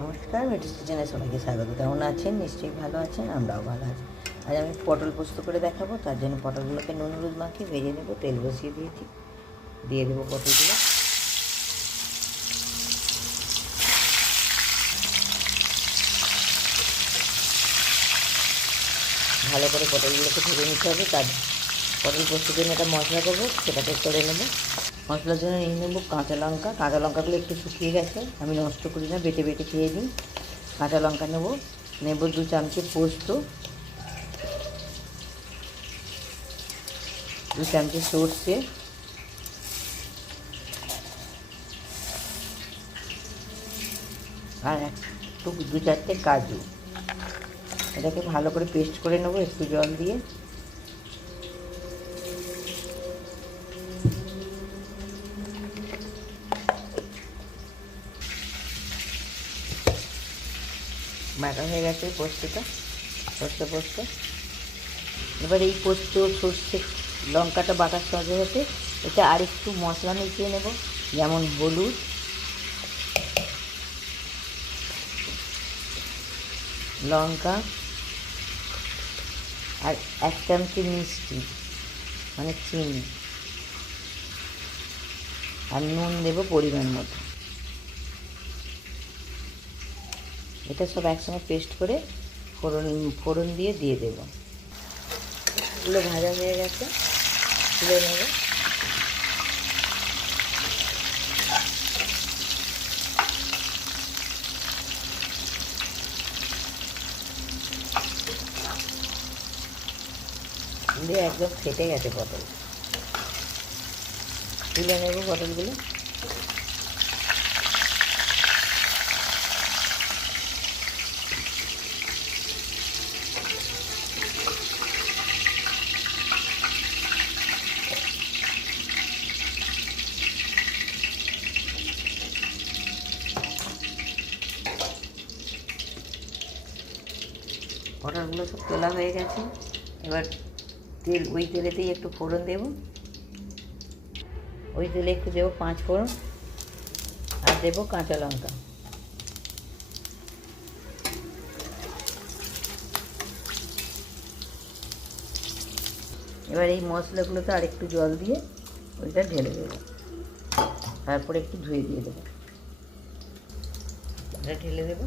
নমস্কার, মেট্রিস কিচেনে সবাইকে স্বাগত। কেমন আছেন? নিশ্চয়ই ভালো আছেন, আমরাও ভালো আছি। আজ আমি পটল পোস্ত করে দেখাবো। তার জন্য পটলগুলোকে নুন হলুদ মাখিয়ে ভেজে নেব। তেল বসিয়ে দিয়েছি, দিয়ে দেবো পটলগুলো। ভালো করে পটলগুলোকে ভেজে নিতে হবে। তার পটল পোস্তের জন্য একটা মশলা করবো, সেটাকে করে নেব। মশলার জন্য নিয়ে নেবো কাঁচা লঙ্কা। কাঁচা লঙ্কাগুলো একটু শুকিয়ে গেছে, আমি নষ্ট করি না, বেটে বেটে খেয়ে নিই। কাঁচা লঙ্কা নেব 2 চামচে পোস্ত, 2 চামচে সর্ষে, আর একটু 2-4টে কাজু। এটাকে ভালো করে পেস্ট করে নেবো একটু জল দিয়ে। বাটা হয়ে গেছে পোস্তটা, পোস্ত। এবার এই পোস্ত সর্ষে লঙ্কাটা বাটার সাথে সাথে এটা আরেকটু মশলা মিশিয়ে নেব, যেমন হলুদ, লঙ্কা, আর 1 চামচি মিষ্টি মানে চিনি, আর নুন দেবো পরিমাণ মতো। এটা সব একসঙ্গে পেস্ট করে ফোড়ন দিয়ে দেবো। এগুলো ভাজা হয়ে গেছে, তুলে নেব। দিয়ে একদম ফেটে গেছে পটল, তুলে নেব পটলগুলো। পটলগুলো সব তোলা হয়ে গেছে। এবার ওই তেলেতেই একটু ফোড়ন দেব। ওই তেলে একটু দেবো 5 ফোড়ন, আর দেবো কাঁচা লঙ্কা। এবার এই মশলাগুলোতে আরেকটু জল দিয়ে ওইটা ঢেলে দেবো, তারপরে একটু ধুয়ে দিয়ে দেবো। এটা ঢেলে দেবো।